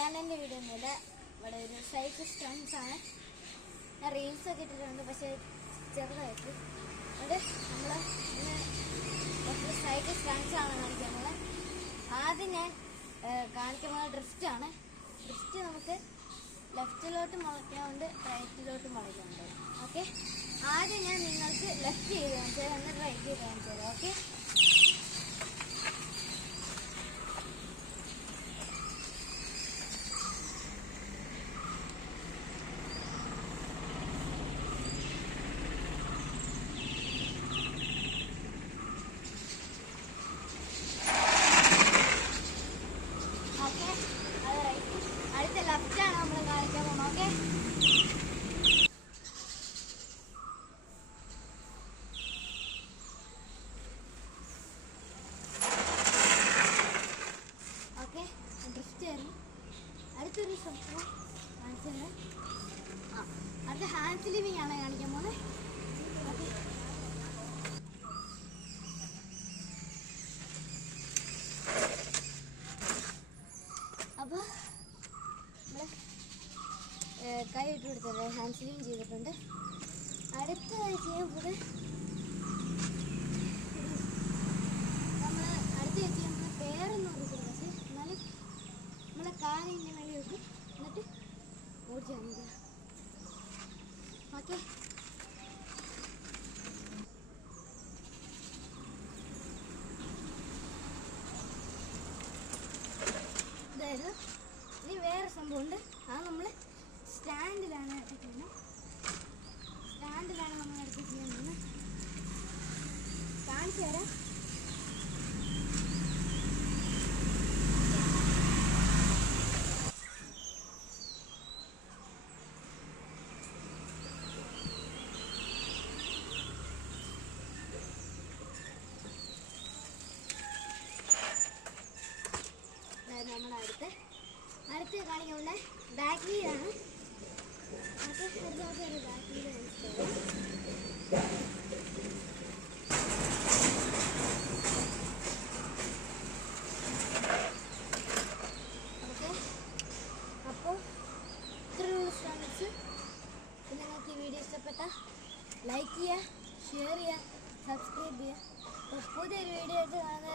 ചാനലിൻ്റെ വീഡിയോ ഒന്നുമില്ല. ഇവിടെ ഒരു സൈക്കിൾ സ്റ്റൺസ് ആണ്. ഞാൻ റീൽസൊക്കെ ഇട്ടിട്ടുണ്ട്, പക്ഷേ ചെറുതായിട്ട്. അത് നമ്മൾ ഇന്ന് സൈക്കിൾ സ്റ്റൺസ് ആണ് കാണിക്കുന്നത്. ആദ്യം ഞാൻ കാണിക്കുന്നത് ഡ്രിഫ്റ്റാണ്. ഡ്രിഫ്റ്റ് നമുക്ക് ലെഫ്റ്റിലോട്ട് മുളയ്ക്കാറുണ്ട്, റൈറ്റിലോട്ട് മുളയ്ക്കാറുണ്ട്. ഓക്കെ, ആദ്യം ഞാൻ നിങ്ങൾക്ക് ലെഫ്റ്റ് ചെയ്ത് കാണിച്ചു തരാം, എന്നിട്ട് റൈറ്റ് ചെയ്ത് കാണിച്ചു തരാം. ഓക്കെ, അടുത്ത ലെഫ്റ്റാണ് നമ്മൾ കാണിക്കാൻ പോകുന്നത്. ഓക്കെ, ഡ്രിഫ്റ്റ് ആയിരുന്നു. അടുത്തൊരു സംഭവം കാണിച്ചത് അടുത്ത ഹാൻഡ് സ്ലിവിങ് ആണ് കാണിക്കാൻ പോകുന്നത്. ഓക്കെ, അപ്പോൾ നമ്മൾ കൈ ഇട്ട് കൊടുത്തത് ഹാൻഡ് സ്ലിവിങ് ചെയ്തിട്ടുണ്ട്. അടുത്തതായി ചെയ്യാൻ പോകുന്നത് നമ്മൾ ചെയ്യാൻ പോകുന്ന പേരൊന്നും അറിയത്തില്ല, പക്ഷേ എന്നാലും നമ്മളെ കാലിൻ്റെ മേലെ വെക്കും, എന്നിട്ട് ഓടിച്ചാൽ മതി. ഓക്കെ, ഇതായിരുന്നു. ഇനി വേറെ സംഭവമുണ്ട്, അത് നമ്മൾ സ്റ്റാൻഡിലാണ് എടുക്കുന്നത്. സ്റ്റാൻഡിലാണ് നമ്മൾ എടുത്ത് ചെയ്യുന്നത്. കാണിച്ചു തരാം. നമ്മൾ അടുത്ത് കാണിക്കുന്ന ബാക്ക് വീലാണ്. അത് ഒരു ബാക്ക് വീല് കാണിച്ചത്. ഓക്കെ, അപ്പോൾ ഇത്രയുള്ള ഫ്രണ്ട്സ്, നിങ്ങൾക്ക് ഈ വീഡിയോ ഇഷ്ടപ്പെട്ടാൽ ലൈക്ക് ചെയ്യുക, ഷെയർ ചെയ്യുക, സബ്സ്ക്രൈബ് ചെയ്യുക. പുതിയൊരു വീഡിയോ ആയിട്ട് കാണുന്നത്